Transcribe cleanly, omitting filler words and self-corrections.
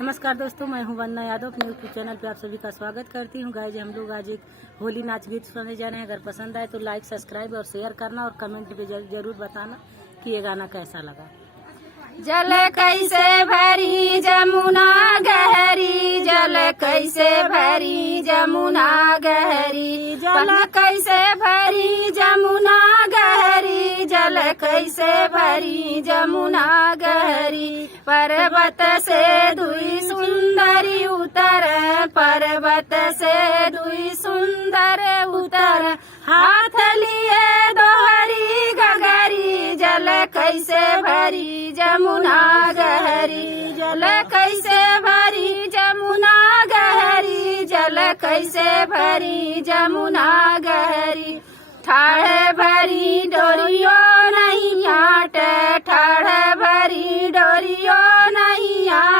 नमस्कार दोस्तों, मैं हूं वंदना यादव। अपने यूट्यूब चैनल पे आप सभी का स्वागत करती हूं। गाइज, हम लोग आज एक होली नाच गीत सुनने जा रहे हैं। अगर पसंद आए तो लाइक, सब्सक्राइब और शेयर करना और कमेंट पे जरूर बताना कि ये गाना कैसा लगा। जल कैसे भरी जमुना गहरी, जल कैसे भरी जमुना गहरी, जल कैसे भरी जमुना गहरी, जल कैसे भरी जमुना गहरी। पर्वत से दुई सुंदरी उतर, पर्वत से दुई सुंदर उतर, हाथ लिए दोहरी गगरी। जल कैसे भरी जमुना गहरी, जल कैसे भरी जमुना गहरी, जल कैसे भरी जमुना गहरी। ठाड़ भरी डोरियो नहीं आट, ठाड़ भरी डोरियो नहीं आट।